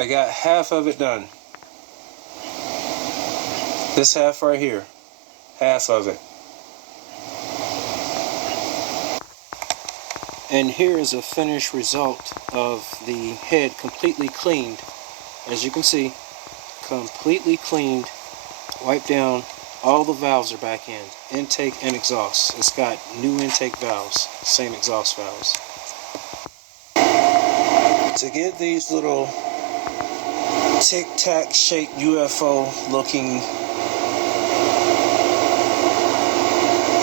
I got half of it done. This half right here, half of it. And here is a finished result of the head completely cleaned. As you can see, completely cleaned, wiped down, all the valves are back in, intake and exhaust. It's got new intake valves, same exhaust valves. To get these little tic-tac shaped UFO looking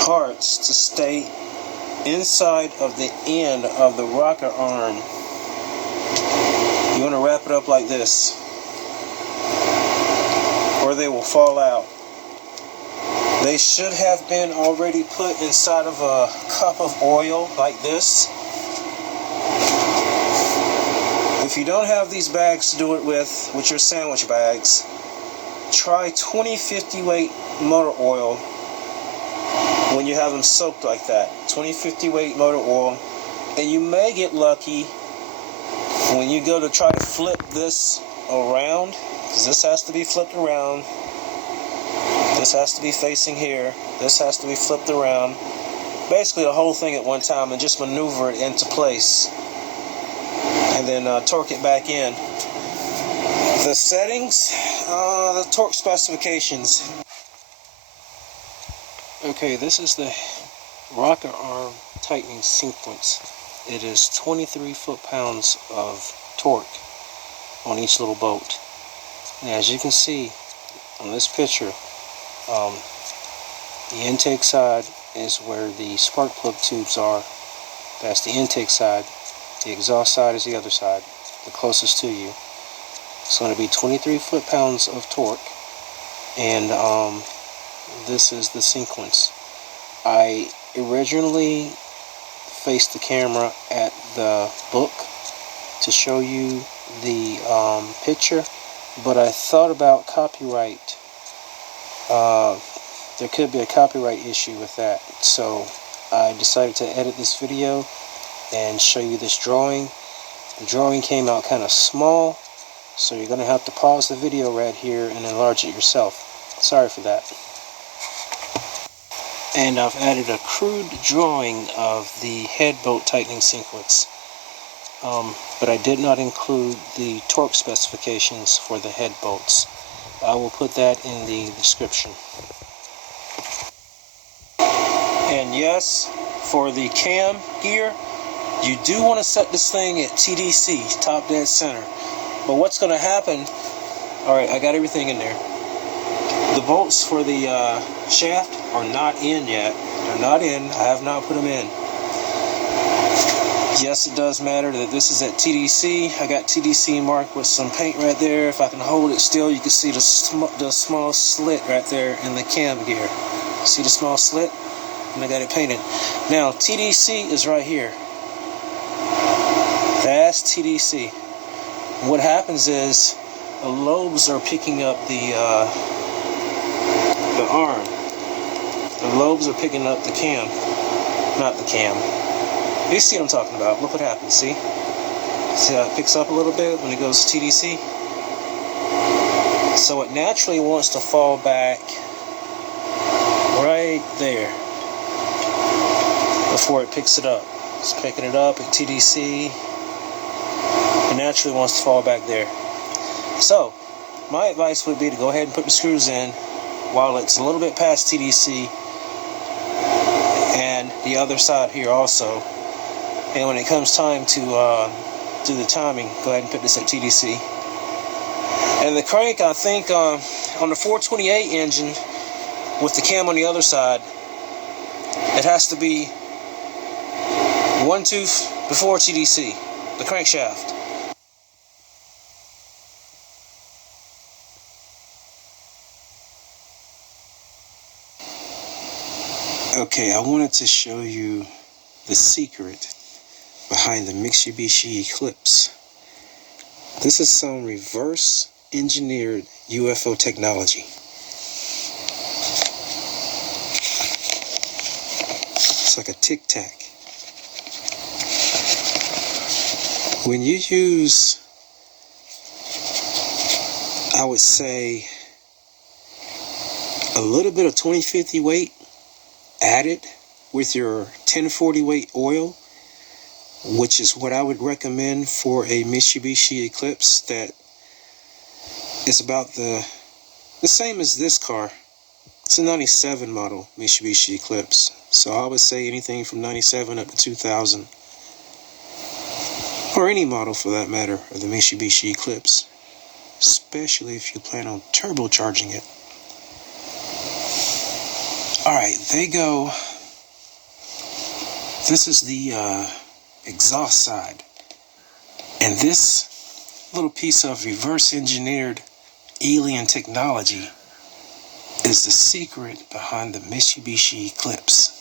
parts to stay inside of the end of the rocker arm, you want to wrap it up like this, or they will fall out. They should have been already put inside of a cup of oil like this. If you don't have these bags to do it with your sandwich bags, try 20-50 weight motor oil when you have them soaked like that. 20-50 weight motor oil, and you may get lucky when you go to try to flip this around, because this has to be flipped around. This has to be facing here. This has to be flipped around. Basically the whole thing at one time, and just maneuver it into place. And then torque it back in. The settings, the torque specifications. Okay, this is the rocker arm tightening sequence. It is 23 foot-pounds of torque on each little bolt. And as you can see on this picture, the intake side is where the spark plug tubes are. That's the intake side. The exhaust side is the other side, the closest to you. It's going to be 23 foot-pounds of torque, and this is the sequence. I originally faced the camera at the book to show you the picture, but I thought about copyright. There could be a copyright issue with that, so I decided to edit this video and show you this drawing. The drawing came out kind of small, so you're going to have to pause the video right here and enlarge it yourself. Sorry for that. And I've added a crude drawing of the head bolt tightening sequence, but I did not include the torque specifications for the head bolts. I will put that in the description. And yes, for the cam gear, you do want to set this thing at TDC, top dead center. But what's going to happen, alright, I got everything in there. The bolts for the shaft are not in yet. They're not in. I have not put them in. Yes, it does matter that this is at TDC. I got TDC marked with some paint right there. If I can hold it still, you can see the small slit right there in the cam gear. See the small slit? And I got it painted. Now, TDC is right here. That's TDC. What happens is the lobes are picking up the arm. The lobes are picking up the cam. Not the cam. You see what I'm talking about. Look what happens, see? See how it picks up a little bit when it goes to TDC? So it naturally wants to fall back right there before it picks it up. It's picking it up at TDC. It naturally wants to fall back there. So, my advice would be to go ahead and put the screws in while it's a little bit past TDC, and the other side here also. And when it comes time to do the timing, go ahead and put this at TDC. And the crank, I think, on the 428 engine, with the cam on the other side, it has to be one tooth before TDC, the crankshaft. Okay, I wanted to show you the secret behind the Mitsubishi Eclipse. This is some reverse engineered UFO technology. It's like a tic-tac. When you use I would say a little bit of 2050 weight added with your 1040 weight oil, which is what I would recommend for a Mitsubishi Eclipse that is about the same as this car. It's a 97 model Mitsubishi Eclipse. So I would say anything from 97 up to 2000. Or any model for that matter of the Mitsubishi Eclipse. Especially if you plan on turbocharging it. Alright, they go. This is the exhaust side. And this little piece of reverse engineered alien technology is the secret behind the Mitsubishi Eclipse.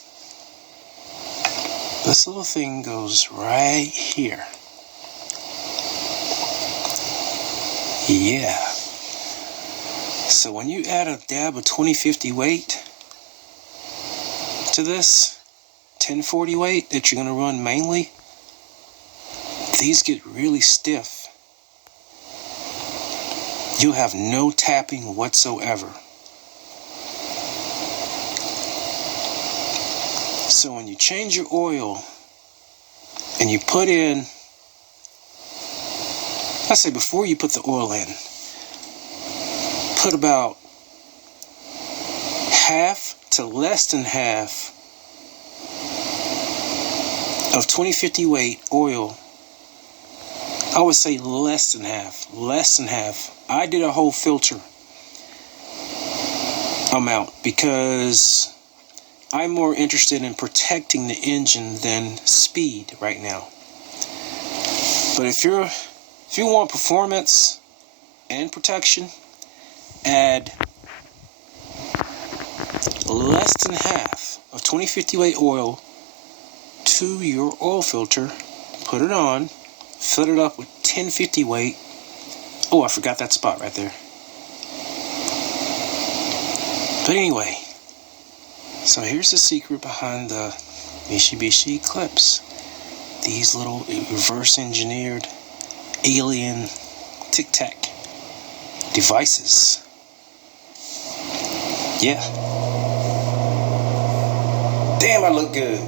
This little thing goes right here. Yeah. So when you add a dab of 2050 weight to this 1040 weight that you're going to run mainly, these get really stiff. You'll have no tapping whatsoever. So when you change your oil and you put in, let's say before you put the oil in, put about half to less than half of 2050 weight oil. I would say less than half. Less than half. I did a whole filter amount because I'm more interested in protecting the engine than speed right now. But if you want performance and protection, add less than half of 2050 weight oil to your oil filter, put it on, fill it up with 1050 weight. Oh, I forgot that spot right there. But anyway, so here's the secret behind the Mitsubishi Eclipse. These little reverse engineered alien tic-tac devices. Yeah. Damn, I look good.